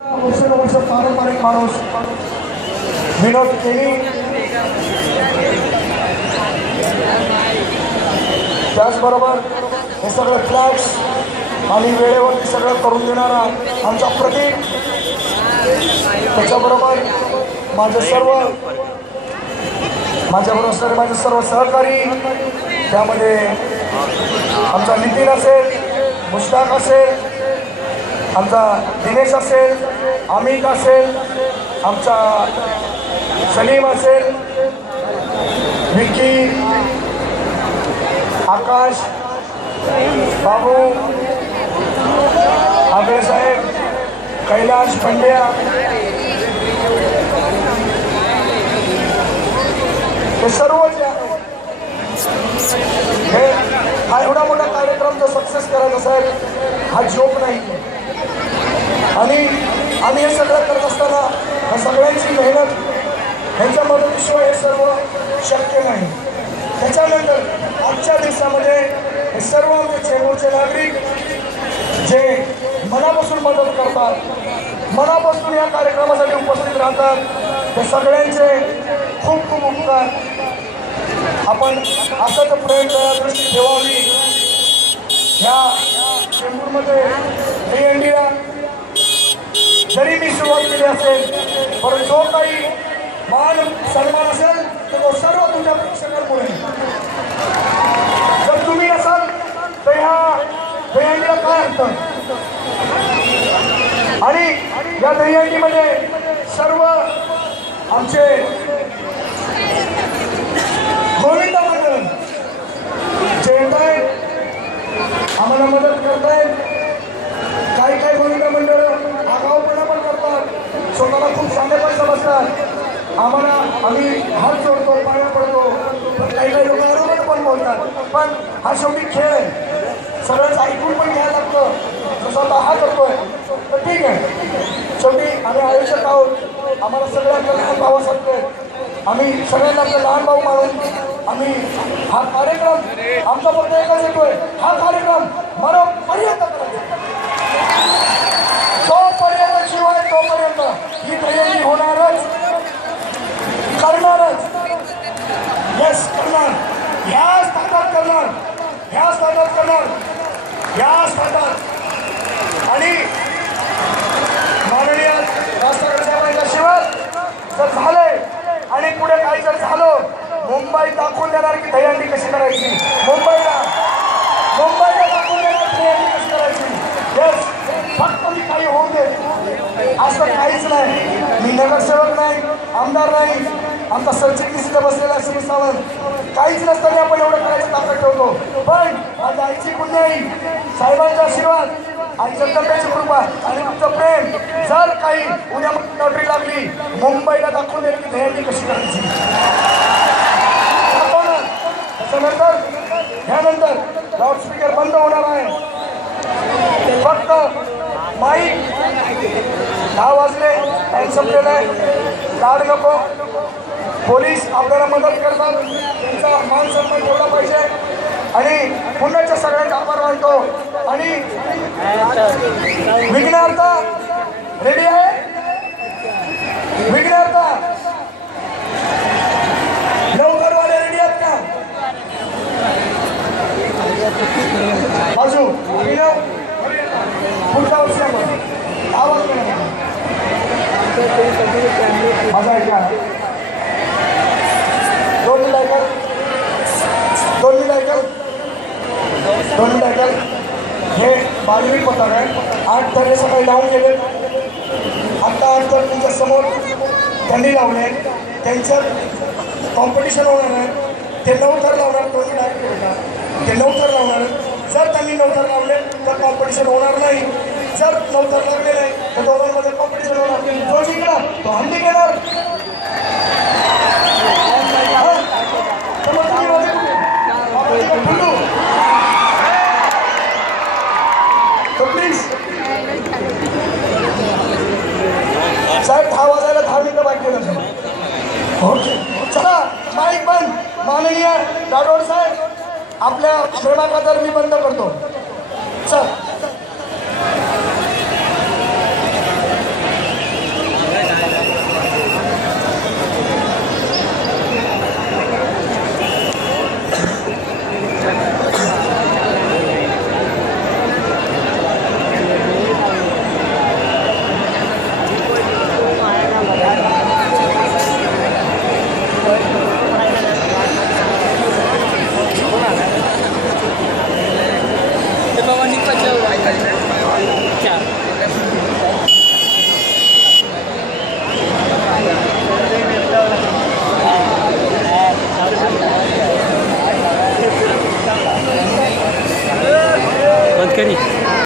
वर्ष पारंपरिक माणूस विनोद केली, त्याचबरोबर हे सगळं फ्लॅक्स आणि वेळेवरती सगळं करून देणारा आमचा प्रतीक, त्याच्याबरोबर माझ्याबरोबर असणारे माझे सर्व सहकारी, त्यामध्ये आमचा नितीन असेल, मुश्ताक असेल, आमचा दिनेश असेल, अमित असेल, आमचा सलीम असेल, विक्की, आकाश, बाबू, आबे साहेब, कैलाश पंड्या, हे सर्व जे आहे, हा एवढा मोठा कार्यक्रम जो सक्सेस करायचा साहेब, हा जोक नाही. आणि आम्ही हे सगळं करत असताना ह्या सगळ्यांची मेहनत, ह्यांच्या मदतीशिवाय हे सर्व शक्य नाही. त्याच्यानंतर आजच्या दिवसामध्ये हे सर्व आमचे चेंबूरचे नागरिक जे मनापासून मदत करतात, मनापासून या कार्यक्रमासाठी उपस्थित राहतात, ते सगळ्यांचे खूप खूप उपकार. आपण असंच प्रयत्न दृष्टी ठेवावी. ह्या चेंबूरमध्ये दहीहंडीला जरी मी सुरुवात केली असेल, पण जो काही मान सन्मान असेल तर तो सर्व तुमच्या प्रेक्षकांमुळे. जर तुम्ही असाल तर ह्या दहीहंडीला काय अर्थ, आणि या दहीहंडीमध्ये सर्व आमचे गोविंद मंडळ जे येत आहेत, आम्हाला मदत करतायत. काही काही गोविंद मंडळ आगाऊपणा पण करतात, स्वतःला खूप चांगले पण समजतात. आम्ही हात जोडतो, पाया पडतो, पण काही काही लोक बरोबर पण बोलतात. पण हा शेवटी खेळ आहे, सगळंच ऐकून पण घ्यायला लागतं. जसं आता हा करतोय तर ठीक आहे, शेवटी आम्ही आयुष्यात आहोत, आम्हाला सगळ्यांना लहान भावासारखे, आम्ही सगळ्यांना आपले लहान भाऊ मानून आम्ही हा कार्यक्रम, आमचा फक्त एकच येतोय, हा कार्यक्रम मरोपर्यंत करायचा. तोपर्यंत शिवाय तोपर्यंत ही तयारी होणारच, करणारच. यस, करणार, ह्याच ताटात करणार, ह्याच ताटात करणार, ह्याच ताटात. आणि माननीय राष्ट्रपती साहेबांच्या शिवाय जर झाले आणि पुढे काही जर झालं, मुंबई दाखवून देणार की दहीहंडी कशी करायची, मुंबईला दाखवून देणार दहीहंडी कशी करायची. यस, फक्त मी काही होऊ दे, असं काहीच नाही. मी नगरसेवक नाही, आमदार नाही, आमचा सरचिटणीस इथं बसलेला श्री सावंत, काहीच नसताना आपण एवढं करायचं ताकद ठेवतो. पण माझ्या आईची पुण्याई, साहेबांचा आशीर्वाद, आई जगदंबेची कृपा आणि तुमचं प्रेम, जर काही उद्या लॉटरी लागली, मुंबईला दाखवून देईल की दहीहंडी कशी करायची. त्याच्यानंतर ह्यानंतर लाऊडस्पीकर बंद होणार आहे, फक्त माईक. 10 वाजले, टाइम संपलेला आहे, लाड नको. पोलीस आपल्याला मदत करतात, त्यांचा मान सन्मान ठेवला पाहिजे. आणि पुण्याच्या सगळ्यांचा आभार मानतो. आणि विघ्नार्थ रेडी आहे, विघ्नार्थ लवकरवाले रेडी आहेत का? बाजू पुढच्या वर्षी आवाज माझा ऐका, 2 मिनिट ऐका, 2 मिनिट ऐका, 2 मिनिट ऐका. हे 12वी पथक आहे, 8 धडे सकाळी लावून गेले. आता 8 धडे तुमच्या समोर त्यांनी लावले, त्यांचं कॉम्पिटिशन होणार आहे. ते 9 थर लावणार, 2 मिनिट ऐकले बेटा, ते 9 थर लावणार. जर त्यांनी 9 थर लावले तर कॉम्पिटिशन होणार नाही, जर 9 थर लागले नाही तर दोघांमध्ये कॉम्पिटिशन होणार. जो जिंकला तो हंडी घेणार. प्लीज साहेब, 10 वाजायला 10 मिनिटं बाकी केलं. ओके, चला माईक बंद. माननीय राठोड साहेब, आपल्या प्रेमाखातर मी बंद करतो.